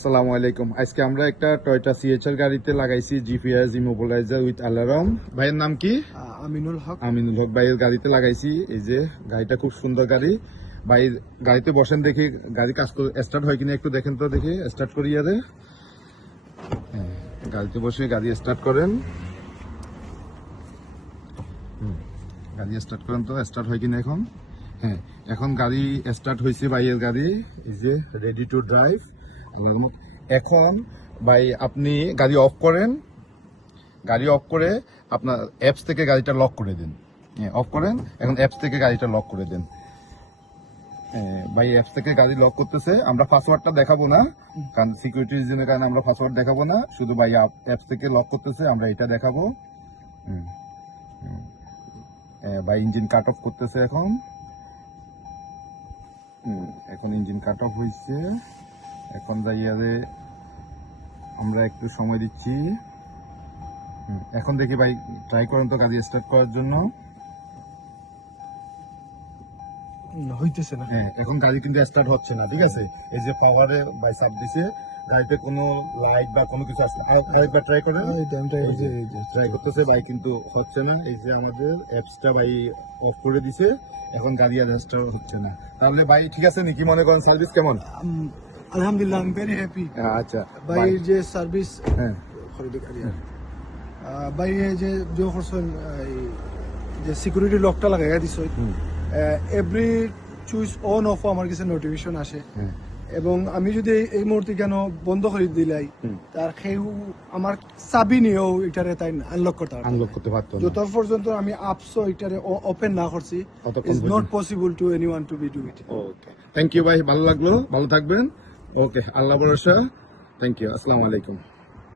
আসসালামু আলাইকুম। আজকে আমরা একটা টয়োটা সিএচআর গাড়িতে লাগাইছি জিপিএস ইমোবিলাইজার উইথ অ্যালার্ম। ভাইয়ের নাম কি? আমিনুল হক। আমিনুল হক ভাইয়ের গাড়িতে লাগাইছি। এই যে গাড়িটা খুব সুন্দর গাড়ি। ভাই গাড়িতে বসেন, দেখি গাড়ি কাজ স্টার্ট হয় কিনা একটু দেখেন তো, দেখি স্টার্ট করিয়া দে। গাড়িতে বসে গাড়ি স্টার্ট করেন। গাড়ি স্টার্ট করেন তো, স্টার্ট হয় কিনা এখন। হ্যাঁ, এখন গাড়ি স্টার্ট হয়েছে ভাইয়ের গাড়ি। এই যে রেডি টু ড্রাইভ। এখন ভাই আপনি গাড়ি অফ করেন, গাড়ি অফ করে আপনার অ্যাপস থেকে গাড়িটা লক করে দিন। অফ করেন, এখন অ্যাপস থেকে গাড়িটা লক করে দেন। ভাই অ্যাপস থেকে গাড়ি লক করতেছে, আমরা পাসওয়ার্ডটা দেখাবো না, কারণ সিকিউরিটি রিজনের কারণে আমরা পাসওয়ার্ড দেখাবো না, শুধু ভাই অ্যাপস থেকে লক করতেছে, আমরা এটা দেখাবো। ভাই ইঞ্জিন কাট অফ করতেছে এখন। এখন ইঞ্জিন কাট অফ হয়েছে। এখন যাইয়ারে আমরা একটু সময় দিচ্ছি। এখন দেখি ভাই ট্রাই করেন তো গাড়ি স্টার্ট করার জন্য। হইতেছে না। এখন গাড়ি কিন্তু স্টার্ট হচ্ছে না, ঠিক আছে। এই যে পাওয়ারে ভাই চাপ দিছে, গাড়িতে কোনো লাইট বা কোনো কিছু আসছে। আরেকবার ট্রাই করেন। ট্রাই করতেছে ভাই, কিন্তু হচ্ছে না। এই যে আমাদের অ্যাপসটা ভাই অফ করে দিছে, এখন গাড়ি আর স্টার্ট হচ্ছে না। তাহলে ভাই ঠিক আছে নি, কি মনে করেন সার্ভিস কেমন? আলহামদুলিল্লাহ, আই এম ভেরি হ্যাপি। আচ্ছা ভাই যে সার্ভিস, হ্যাঁ ভাই যে যে করছেন, যে সিকিউরিটি লকটা লাগাইয়া দিছ, এভরি চুইস অন অফ আমার কাছে নোটিফিকেশন আসে, এবং আমি যদি এই মুহূর্তে কেন বন্ধ করে দিলাই, তার সেই আমার চাবি নিয়েও এটারে তাই আনলক করতে পারতো যত পর্যন্ত আমি আপসও এটারে ওপেন না করছি। Is not possible to anyone to be do it. Okay, thank you ভাই, ভালো লাগলো, ভালো থাকবেন। ওকে, আল্লাহ ভরসা। থ্যাংক ইউ, আসসালামু আলাইকুম।